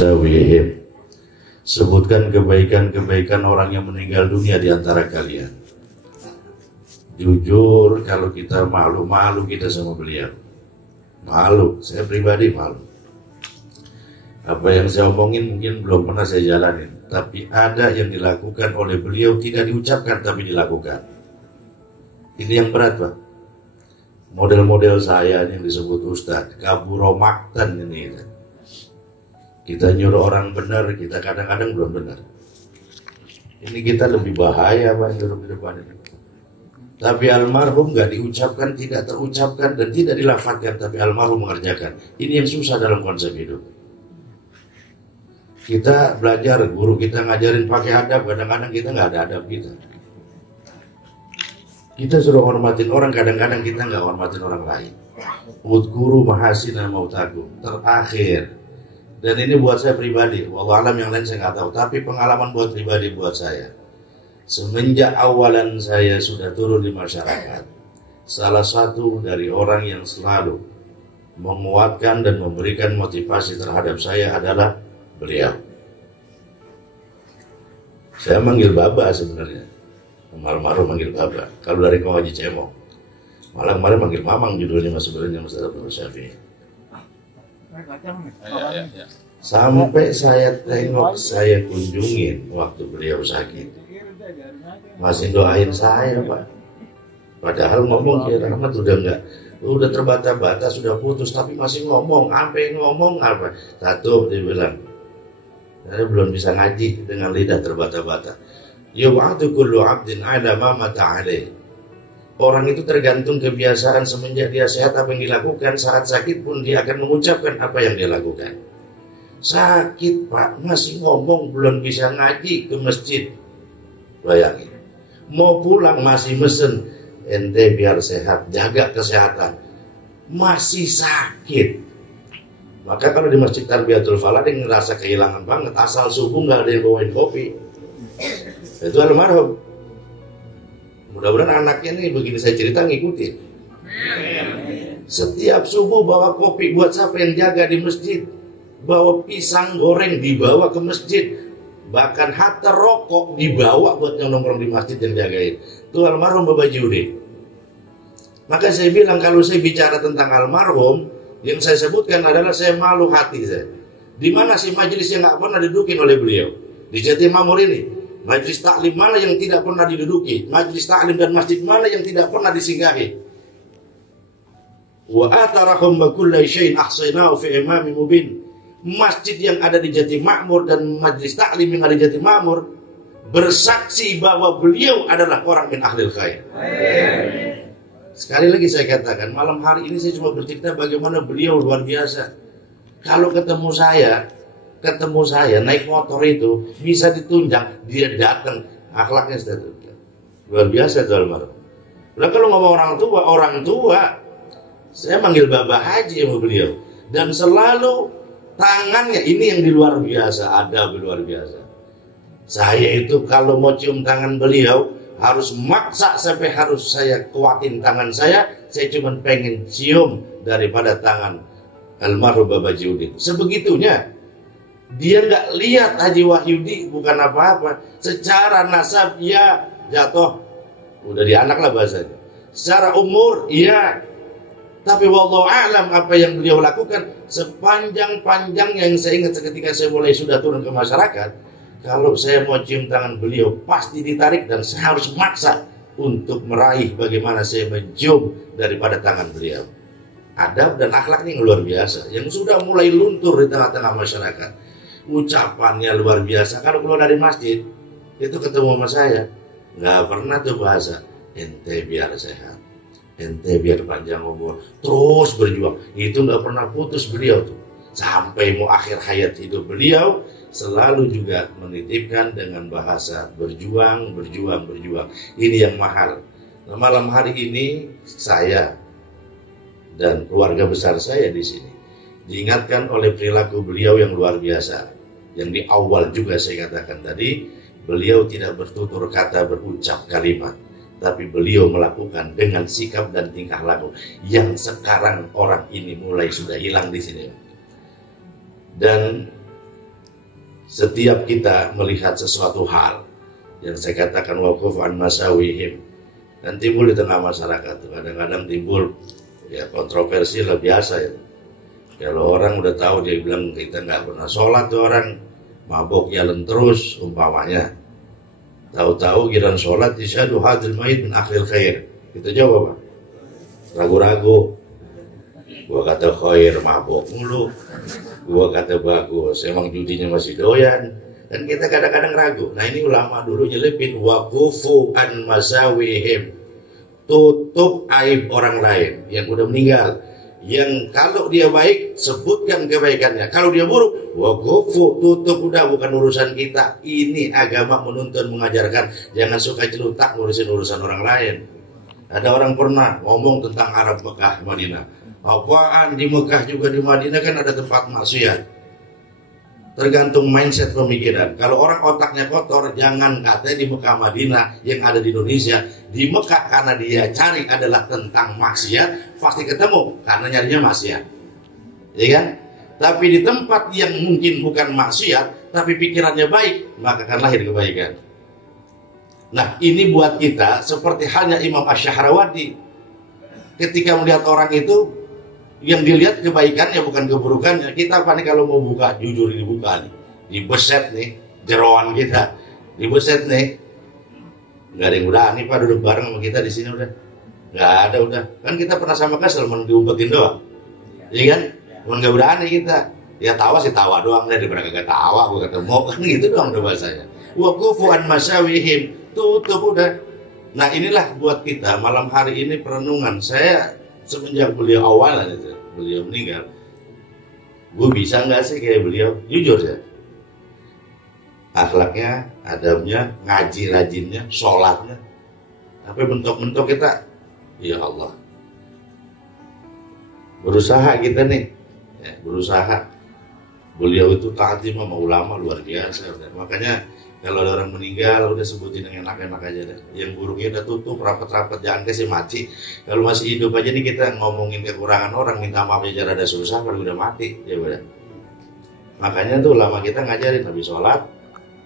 masawihim. Sebutkan kebaikan-kebaikan orang yang meninggal dunia di antara kalian. Jujur, kalau kita malu kita sama beliau. Malu, saya pribadi malu. Apa yang saya omongin mungkin belum pernah saya jalanin, tapi ada yang dilakukan oleh beliau tidak diucapkan tapi dilakukan. Ini yang berat, Pak. Model-model saya yang disebut Ustadz, kaburomaktan ini. Kita nyuruh orang benar, kita kadang-kadang belum benar. Ini kita lebih bahaya, Pak, hidup di depan ini. Tapi almarhum gak diucapkan, tidak terucapkan, dan tidak dilafadzkan, tapi almarhum mengerjakan. Ini yang susah dalam konsep hidup. Kita belajar, guru kita ngajarin pakai adab, kadang-kadang kita gak ada adab kita. Kita suruh hormatin orang, kadang-kadang kita gak hormatin orang lain. Udhkuru mahasina mautakum, terakhir. Dan ini buat saya pribadi, wallahualam yang lain saya gak tahu, tapi pengalaman buat pribadi buat saya. Semenjak awalan saya sudah turun di masyarakat, salah satu dari orang yang selalu menguatkan dan memberikan motivasi terhadap saya adalah beliau. Saya manggil Baba sebenarnya, almarhum manggil Baba. Kalau dari Kong Haji Cemong, malah kemarin manggil Mamang judulnya sebenarnya Mas Abdul Syafi'i. Sampai saya tengok, saya kunjungin waktu beliau sakit, masih doain saya, Pak. Padahal ngomong Kiai Rahmat udah terbata-bata, sudah putus, tapi masih ngomong. Sampai ngomong apa? Satu, dia bilang, saya belum bisa ngaji dengan lidah terbata-bata. Yub'atu kullu 'abdin 'ala ma mata 'alaih. Orang itu tergantung kebiasaan, semenjak dia sehat apa yang dilakukan, saat sakit pun dia akan mengucapkan apa yang dia lakukan. Sakit, Pak, masih ngomong, belum bisa ngaji ke masjid. Bayangin. Mau pulang masih mesen, ente biar sehat, jaga kesehatan. Masih sakit. Maka kalau di Masjid Tarbiyatul Falah dia ngerasa kehilangan banget, asal subuh gak ada yang bawain kopi. Itu almarhum. Mudah-mudahan anaknya nih begini saya cerita ngikutin. Setiap subuh bawa kopi buat siapa yang jaga di masjid. Bawa pisang goreng dibawa ke masjid. Bahkan hatta rokok dibawa buat yang nongkrong di masjid yang jagain. Itu almarhum Bapak Judi. Maka saya bilang kalau saya bicara tentang almarhum, yang saya sebutkan adalah saya malu hati saya. Di mana sih majelis yang gak pernah didudukin oleh beliau? Di Jatimamur ini. Majelis taklim mana yang tidak pernah diduduki? Majelis taklim dan masjid mana yang tidak pernah disinggahi? Wa atarahum bakullai syai'in ahsaynahu fi imamin mubin. Masjid yang ada di Jatimamur dan majelis taklim yang ada di Jatimamur bersaksi bahwa beliau adalah orang min ahlil khair. Sekali lagi saya katakan, malam hari ini saya cuma bercerita bagaimana beliau luar biasa. Kalau ketemu saya naik motor itu bisa ditunjang, dia datang, akhlaknya sudah luar biasa itu almarhum. Nah kalau ngomong orang tua, saya manggil Bapak Haji sama beliau, dan selalu tangannya ini yang di luar biasa, ada di luar biasa. Saya itu kalau mau cium tangan beliau harus maksa sampai harus saya kuatin tangan saya cuma pengen cium daripada tangan almarhum Bapak Judi. Sebegitunya. Dia nggak lihat Haji Wahyudi bukan apa-apa. Secara nasab ya jatuh, udah di anak lah bahasanya. Secara umur iya, tapi wallahu a'lam apa yang beliau lakukan sepanjang-panjangnya yang saya ingat ketika saya mulai sudah turun ke masyarakat. Kalau saya mau cium tangan beliau pasti ditarik dan saya harus maksa untuk meraih bagaimana saya mencium daripada tangan beliau. Adab dan akhlaknya yang luar biasa, yang sudah mulai luntur di tengah-tengah masyarakat. Ucapannya luar biasa. Kalau keluar dari masjid itu ketemu sama saya, nggak pernah tuh bahasa ente biar sehat, ente biar panjang umur, terus berjuang. Itu nggak pernah putus beliau tuh sampai mau akhir hayat hidup beliau. Selalu juga menitipkan dengan bahasa berjuang. Ini yang mahal. Nah, malam hari ini saya dan keluarga besar saya di sini diingatkan oleh perilaku beliau yang luar biasa. Yang di awal juga saya katakan tadi, beliau tidak bertutur kata, berucap kalimat, tapi beliau melakukan dengan sikap dan tingkah laku yang sekarang orang ini mulai sudah hilang di sini. Dan Setiap kita melihat sesuatu hal yang saya katakan waquf an masawihim, dan timbul di tengah masyarakat, kadang-kadang timbul ya kontroversi lah biasa ya. Kalau orang udah tahu dia bilang kita nggak pernah sholat tuh orang mabok jalan terus umpamanya. Tahu-tahu giliran sholat isyadu hadil mayit min akhlil khair. Kita jawab apa? Ragu-ragu. Gua kata khair mabok mulu. Gua kata bagus. Emang judinya masih doyan. Dan kita kadang-kadang ragu. Nah ini ulama dulu nyelipin waqufu an masawihim. Tutup aib orang lain yang udah meninggal. Yang kalau dia baik, sebutkan kebaikannya. Kalau dia buruk, waqufu, tutup, udah bukan urusan kita. Ini agama menuntun, mengajarkan. Jangan suka celutak ngurusin urusan orang lain. Ada orang pernah ngomong tentang Arab Mekah, Madinah. Apaan di Mekah juga di Madinah kan ada tempat maksiat. Tergantung mindset pemikiran. Kalau orang otaknya kotor, jangan katanya di Mekah Madinah yang ada di Indonesia. Di Mekah karena dia cari adalah tentang maksiat, pasti ketemu karena nyarinya maksiat. Ya kan? Tapi di tempat yang mungkin bukan maksiat, tapi pikirannya baik, maka akan lahir kebaikan. Nah, ini buat kita seperti halnya Imam Asy-Syahrawardhi. Ketika melihat orang itu, yang dilihat kebaikannya bukan keburukannya. Kita apa nih kalau mau buka, jujur dibuka nih, dibeset nih jeroan kita, dibeset nih, nggak ada yang berani Pak duduk bareng sama kita di sini, udah nggak ada, udah kan kita pernah sama Kesel diumpetin doang, iya kan, cuman nggak berani kita, ya tawa sih tawa doang, daripada kagak tawa gue ketemu kan gitu doang udah bahasanya. Waqufu an masawihim, tutup udah. Nah inilah buat kita malam hari ini perenungan. Saya semenjak beliau awalan itu, beliau meninggal, gue bisa nggak sih kayak beliau? Jujur ya, akhlaknya, adabnya, ngaji rajinnya, sholatnya, tapi bentuk-bentuk kita, ya Allah, berusaha kita nih, ya, berusaha. Beliau itu taat sama ulama luar biasa, udah. Makanya kalau ada orang meninggal, udah sebutin yang enak-enak aja deh. Yang buruknya udah tutup, rapat-rapat, jangan kasih mati. Kalau masih hidup aja nih kita ngomongin kekurangan orang, minta maaf aja rada susah, kalau udah mati, ya udah. Makanya tuh ulama kita ngajarin, habis sholat,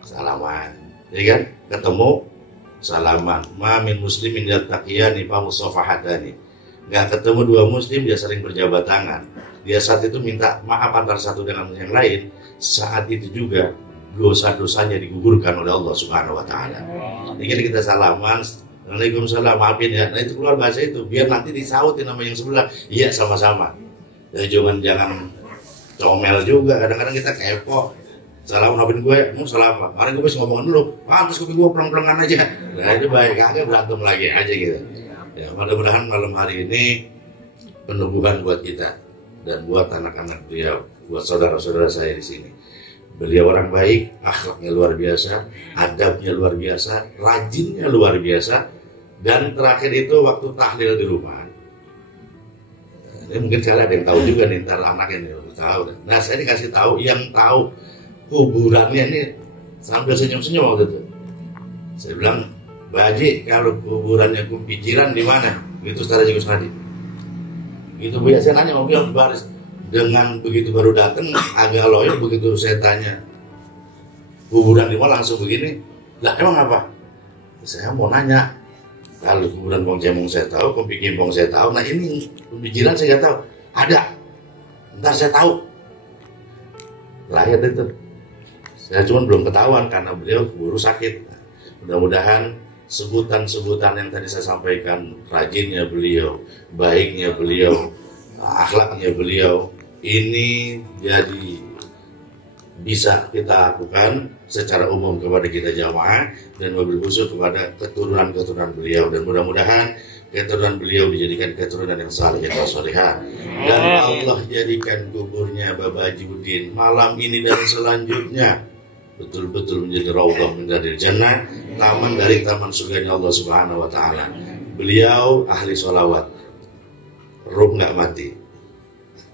salaman. Ya kan? Ketemu, salaman. Ma min muslimin yattaqiyani fa musafahatani. Gak ketemu dua muslim, dia saling berjabat tangan. Dia saat itu minta maaf antara satu dengan yang lain. Saat itu juga dosa-dosanya digugurkan oleh Allah Subhanahu wa taala. Ini kita salaman, Waalaikumsalam, maafin ya. Nah itu keluar bahasa itu, biar nanti disautin sama yang sebelah. Iya sama-sama. Ya jangan comel juga. Kadang-kadang kita kepo. Salam maafin gue, mau salam. Kemarin gue bisa ngomongin dulu. Terus kopi gue pelan-pelan aja. Nah itu baik, agak berantem lagi aja gitu. Ya mudah-mudahan malam hari ini penubuhan buat kita dan buat anak-anak beliau, buat saudara-saudara saya di sini. Beliau orang baik, akhlaknya luar biasa, adabnya luar biasa, rajinnya luar biasa, dan terakhir itu waktu tahlil di rumah. Ini mungkin kalian ada yang tahu juga nih, ntar anak ini tahu. Nah saya dikasih tahu, yang tahu kuburannya ini sambil senyum-senyum waktu itu. Saya bilang, Mbak Haji, kalau kuburannya pikiran di mana? Gitu secara Gus Nadi. Gitu biasa nanya mobil baris. Dengan begitu baru datang agak loyo, begitu saya tanya kuburan di mana langsung begini. Lah emang apa? Saya mau nanya, kalau kuburan Bong Cemong saya tahu, Kompi Kimpong saya tahu, nah ini pemikiran saya nggak tahu. Ada, ntar saya tahu. Lahir itu, saya cuma belum ketahuan karena beliau keburu sakit. Mudah-mudahan sebutan-sebutan yang tadi saya sampaikan, rajinnya beliau, baiknya beliau, akhlaknya beliau, ini jadi bisa kita lakukan secara umum kepada kita jamaah dan mobil khusus kepada keturunan-keturunan beliau, dan mudah-mudahan keturunan beliau dijadikan keturunan yang saleh dan salihah, dan Allah jadikan kuburnya Bapak Haji malam ini dan selanjutnya betul-betul menjadi raudhah min riyadil jannah, taman dari taman surganya Allah Subhanahu wa taala. Beliau ahli sholawat, ruh nggak mati,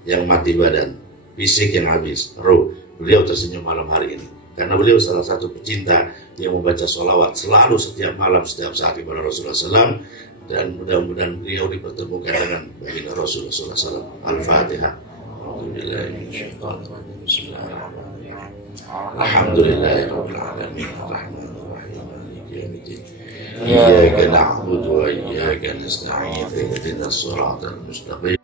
yang mati badan, fisik yang habis, ruh. Beliau tersenyum malam hari ini karena beliau salah satu pecinta yang membaca sholawat selalu setiap malam, setiap saat kepada Rasulullah SAW, dan mudah-mudahan beliau dipertemukan dengan baginda Rasulullah SAW. Al-Fatihah. Bismillahirrahmanirrahim. Alhamdulillahirabbil alamin arrahmanir rahim maliki yaumiddin iyyaka na'budu wa iyyaka nasta'in ihdinas siratal mustaqim